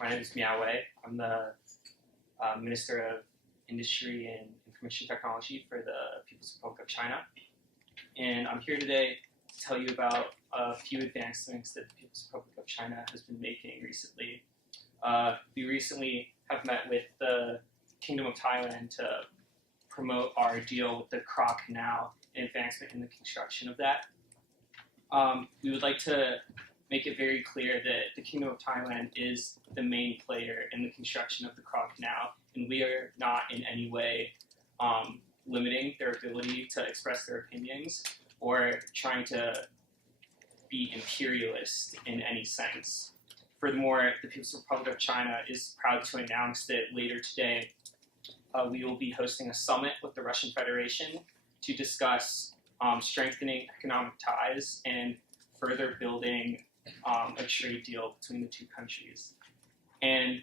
My name is Miao Wei. I'm the Minister of Industry and Information Technology for the People's Republic of China. And I'm here today to tell you about a few advancements that the People's Republic of China has been making recently. We recently have met with the Kingdom of Thailand to promote our deal with the Krok Canal and advancement in the construction of that. We would like to make it very clear that the Kingdom of Thailand is the main player in the construction of the Krok Canal, and we are not in any way limiting their ability to express their opinions or trying to be imperialist in any sense. Furthermore, the People's Republic of China is proud to announce that later today we will be hosting a summit with the Russian Federation to discuss strengthening economic ties and further building a trade deal between the two countries. And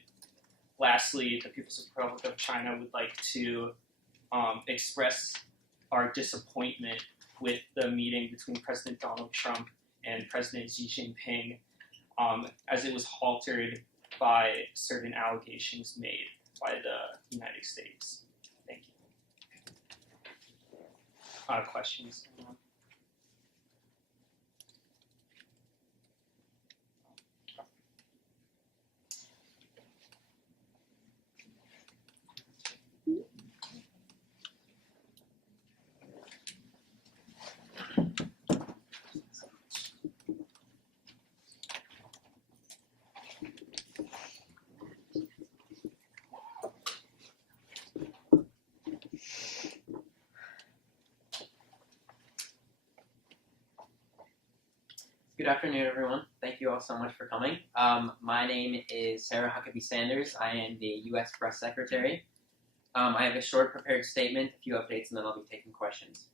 lastly, the People's Republic of China would like to express our disappointment with the meeting between President Donald Trump and President Xi Jinping, as it was halted by certain allegations made by the United States. Thank you. Questions? Good afternoon, everyone. Thank you all so much for coming. My name is Sarah Huckabee Sanders. I am the U.S. Press Secretary. I have a short prepared statement, a few updates, and then I'll be taking questions.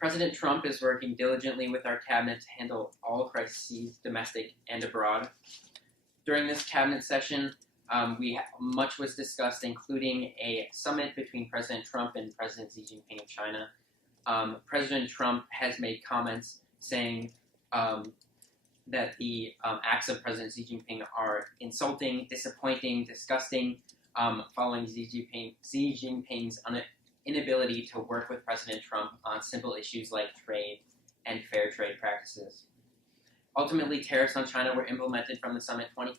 President Trump is working diligently with our cabinet to handle all crises, domestic and abroad. During this cabinet session, much was discussed, including a summit between President Trump and President Xi Jinping of China. President Trump has made comments saying that the acts of President Xi Jinping are insulting, disappointing, disgusting, following Xi Jinping's inability to work with President Trump on simple issues like trade and fair trade practices. Ultimately, tariffs on China were implemented from the summit, 25%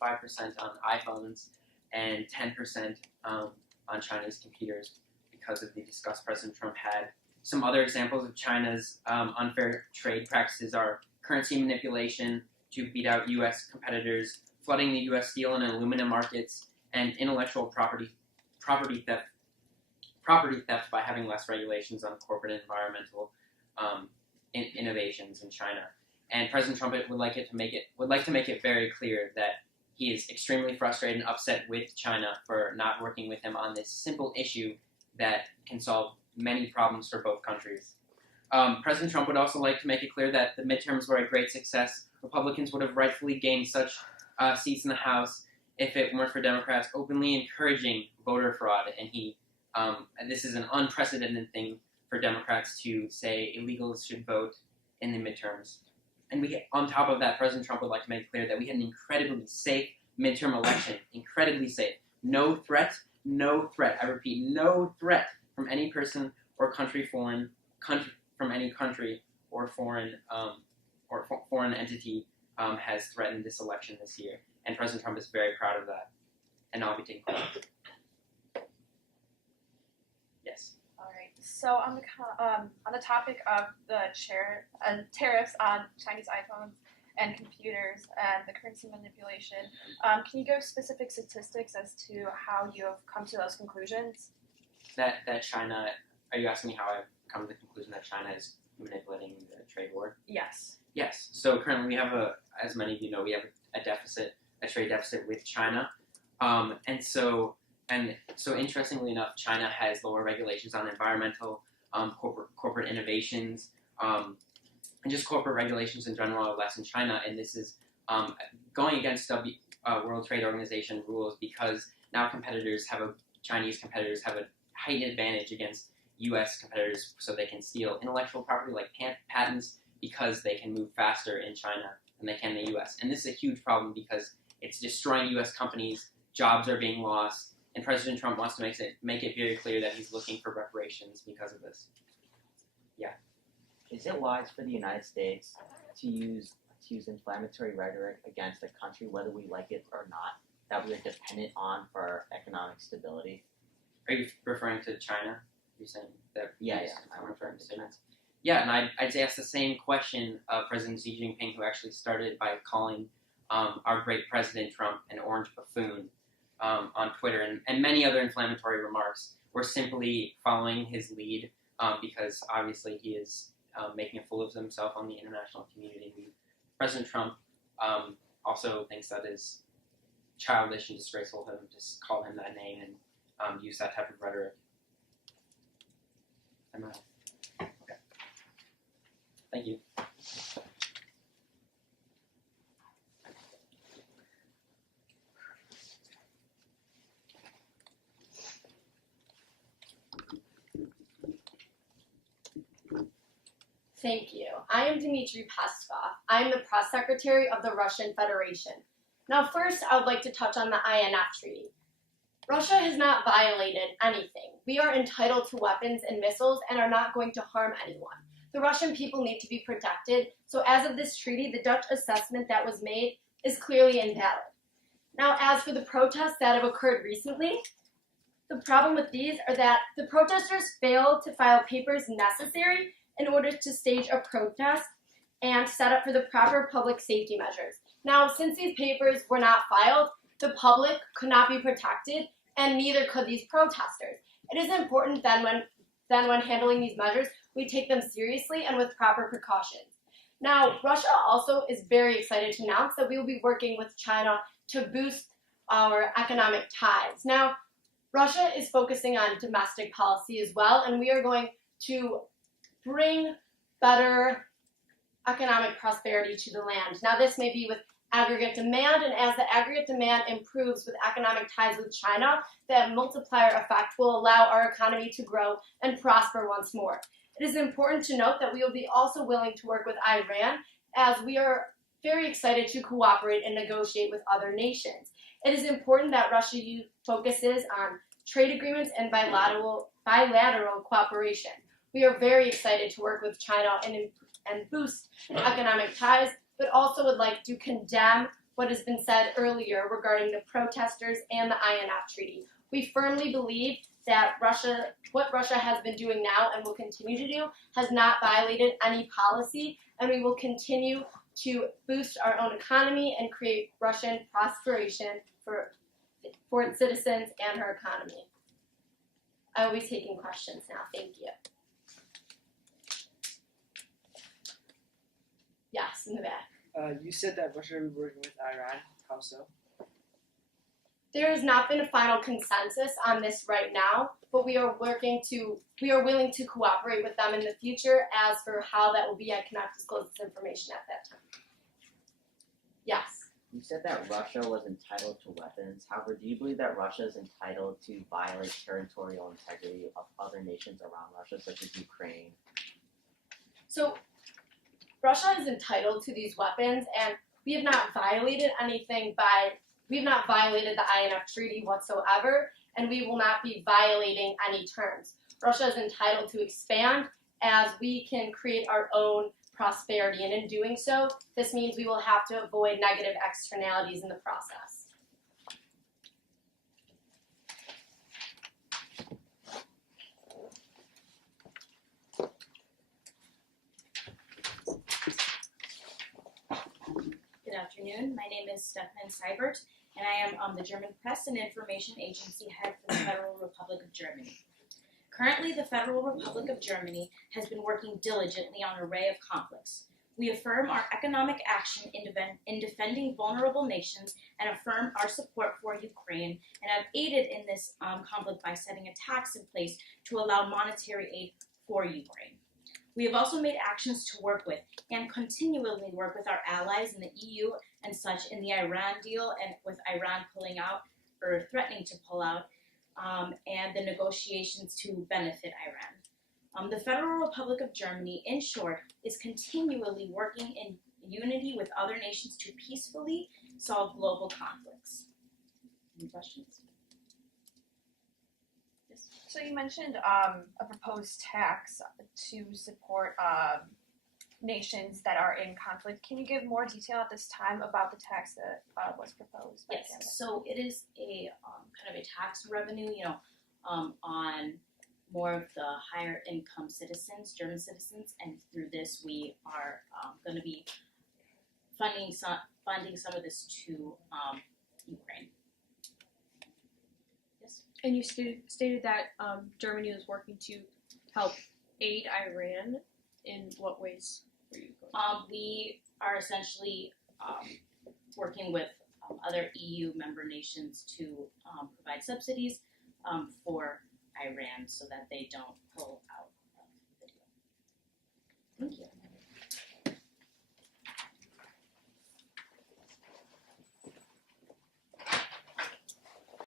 on iPhones and 10% on Chinese computers because of the disgust President Trump had. Some other examples of China's unfair trade practices are currency manipulation to beat out U.S. competitors, flooding the U.S. steel and aluminum markets, and intellectual property theft by having less regulations on corporate and environmental innovations in China. And President Trump would like to make it very clear that he is extremely frustrated and upset with China for not working with him on this simple issue that can solve many problems for both countries. President Trump would also like to make it clear that the midterms were a great success. Republicans would have rightfully gained such seats in the House if it weren't for Democrats openly encouraging voter fraud. And this is an unprecedented thing for Democrats to say illegals should vote in the midterms. And on top of that, President Trump would like to make it clear that we had an incredibly safe midterm election, incredibly safe. No threat, I repeat, no threat from any person or from any country or foreign entity has threatened this election this year, and President Trump is very proud of that. And I'll be taking questions. Yes. All right. So on the topic of the tariffs on Chinese iPhones and computers and the currency manipulation, can you give specific statistics as to how you have come to those conclusions? That China. Are you asking me how I've come to the conclusion that China is manipulating the trade war? Yes. Yes. So currently we have as many of you know, we have a trade deficit with China. And so interestingly enough, China has lower regulations on environmental, corporate innovations, and just corporate regulations in general are less in China. And this is going against World Trade Organization rules because now Chinese competitors have a heightened advantage against U.S. competitors, so they can steal intellectual property like patents because they can move faster in China than they can in the U.S. And this is a huge problem because It's destroying U.S. companies. Jobs are being lost. And President Trump wants to make it very clear that he's looking for reparations because of this. Yeah. Is it wise for the United States to use inflammatory rhetoric against a country, whether we like it or not, that we are dependent on for our economic stability? Are you referring to China? You're saying that? Yeah, I'm referring to China. Yeah, and I'd ask the same question of President Xi Jinping, who actually started by calling our great President Trump an orange buffoon on Twitter, and many other inflammatory remarks. We're simply following his lead because obviously he is making a fool of himself on the international community. President Trump also thinks that is childish and disgraceful of him to call him that name and use that type of rhetoric. Okay. Thank you. Thank you. I am Dmitry Peskov. I am the press secretary of the Russian Federation. Now first, I would like to touch on the INF Treaty. Russia has not violated anything. We are entitled to weapons and missiles and are not going to harm anyone. The Russian people need to be protected, so as of this treaty, the Dutch assessment that was made is clearly invalid. Now, as for the protests that have occurred recently, the problem with these are that the protesters failed to file papers necessary in order to stage a protest and set up for the proper public safety measures. Now, since these papers were not filed, the public could not be protected, and neither could these protesters. It is important then when handling these measures, we take them seriously and with proper precautions. Now, Russia also is very excited to announce that we will be working with China to boost our economic ties. Now, Russia is focusing on domestic policy as well, and we are going to bring better economic prosperity to the land. Now, this may be with aggregate demand, and as the aggregate demand improves with economic ties with China, that multiplier effect will allow our economy to grow and prosper once more. It is important to note that we will be also willing to work with Iran, as we are very excited to cooperate and negotiate with other nations. It is important that Russia focuses on trade agreements and bilateral cooperation. We are very excited to work with China and boost economic ties, but also would like to condemn what has been said earlier regarding the protesters and the INF Treaty. We firmly believe that what Russia has been doing now and will continue to do has not violated any policy, and we will continue to boost our own economy and create Russian prosperation for its citizens and her economy. I will be taking questions now. Thank you. Yes, in the back. You said that Russia would be working with Iran. How so? There has not been a final consensus on this right now, but we are willing to cooperate with them in the future. As for how that will be, I cannot disclose this information at that time. Yes. You said that Russia was entitled to weapons. However, do you believe that Russia is entitled to violate territorial integrity of other nations around Russia, such as Ukraine? So, Russia is entitled to these weapons, and we have not violated anything we have not violated the INF Treaty whatsoever, and we will not be violating any terms. Russia is entitled to expand as we can create our own prosperity, and in doing so, this means we will have to avoid negative externalities in the process. Good afternoon. My name is Stefan Seibert, and I am the German Press and Information Agency head for the Federal Republic of Germany. Currently, the Federal Republic of Germany has been working diligently on an array of conflicts. We affirm our economic action in defending vulnerable nations and affirm our support for Ukraine, and have aided in this conflict by setting a tax in place to allow monetary aid for Ukraine. We have also made actions to work with and continually work with our allies in the EU and such in the Iran deal, and with Iran pulling out or threatening to pull out, and the negotiations to benefit Iran. The Federal Republic of Germany, in short, is continually working in unity with other nations to peacefully solve global conflicts. Any questions? Yes. So you mentioned a proposed tax to support nations that are in conflict. Can you give more detail at this time about the tax that was proposed? by Yes, Canada? so it is a kind of a tax revenue, on more of the higher income citizens, German citizens, and through this we are going to be funding some of this to Ukraine. Yes. And you stated that Germany was working to help aid Iran. In what ways were you going? We are essentially working with other EU member nations to provide subsidies for Iran so that they don't pull out of the deal. Thank you.